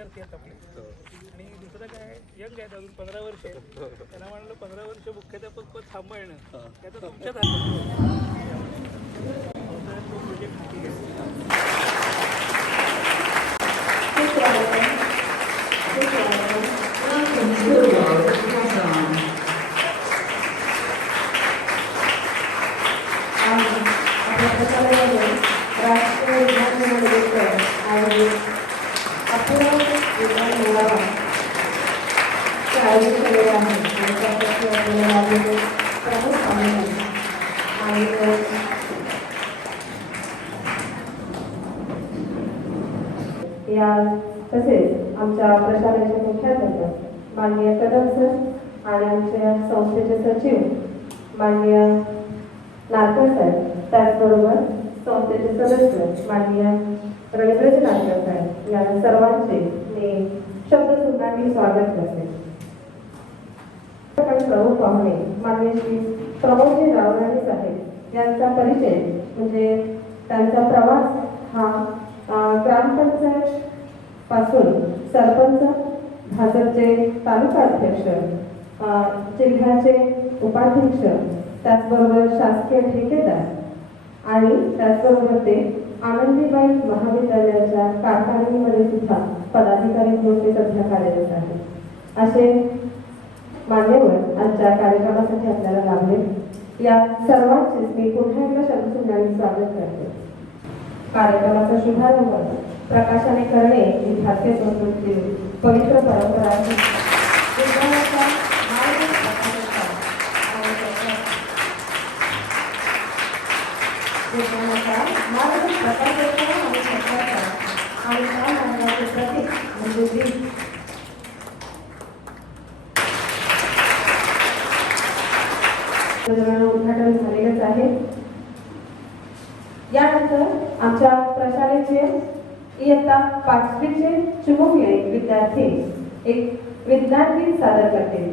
विद्यार्थी आहेत आपले. आणि दुसरं काय यंग आहेत अजून 15 वर्ष आहेत. त्यांना म्हणलं 15 वर्ष मुख्याध्यापक पद सांभाळणं त्याचं तुमच्याच हातात तो प्रोजेक्ट हाती घ्या. राष्ट्रीय विज्ञान मेळाव्याचे आयोजित अपूर्व विज्ञान मेळाव्याचे आयोजित केलेले आहे आणि त्यासाठी आपल्याला लागलेले प्रमुख पाहुणे आणि या तसेच आमच्या प्रशालेचे मुख्याध्यापक माननीय कदम सर आणि आमच्या संस्थेचे सचिव माननीय नारकर साहेब, त्याचबरोबर संस्थेचे सदस्य माननीय रवींद्रजी नारकर साहेब, या सर्वांचे मी शब्दसुद्धांनी स्वागत करते. प्रमुख पाहुणे माननीय श्री प्रमोदजी रावराणी साहेब यांचा परिचय म्हणजे त्यांचा प्रवास हा ग्रामपंचायत पासून सरपंच, भाजपचे तालुका अध्यक्ष, जिल्ह्याचे उपाध्यक्ष, त्याचबरोबर शासकीय ठेकेदार आणि त्याचबरोबर ते आनंदीबाई महाविद्यालयाच्या कारखान्यामध्ये सुद्धा पदाधिकारी म्हणून ते सध्या कार्यरत आहेत. असे मान्यवर आजच्या कार्यक्रमासाठी आपल्याला लाभले. या सर्वांचेच मी पुन्हा एकदा शब्दसुंदरांनी स्वागत करते. कार्यक्रमाचा शुभारंभ प्रकाशाने करणे ही भारतीय संस्कृतीची पवित्र परंपरा आहे. विज्ञानाचा मार्ग प्रकाशाचा आणि सत्याचा आणि त्या मार्गाचे प्रतीक म्हणजे दीप. उद्घाटन झालेलंच आहे. यानंतर आमच्या प्रशालेचे इयत्ता 5वीचे चिमुकले विद्यार्थी एक विज्ञान गीत सादर करतील.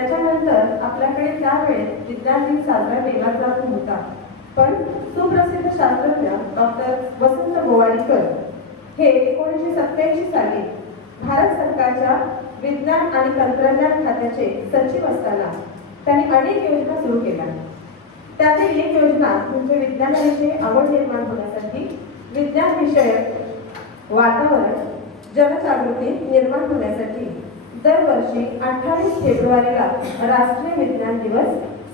त्याच्यानंतर आपल्याकडे त्यावेळेस विज्ञान दिन साजरा केला जात होता. पण सुप्रसिद्ध शास्त्रज्ञ डॉक्टर वसंत गोवारीकर हे 1987 साली भारत सरकारच्या विज्ञान आणि तंत्रज्ञान खात्याचे सचिव असताना त्यांनी अनेक योजना सुरू केल्या. त्यातील एक योजना म्हणजे विज्ञानाविषयी आवड निर्माण होण्यासाठी विज्ञान विषयक वातावरण जनजागृती निर्माण होण्यासाठी दरवर्षी 28 फेब्रुवारीला राष्ट्रीय विज्ञान दिवस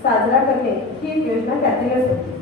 साजरा करणे ही एक योजना त्यातीलच होती.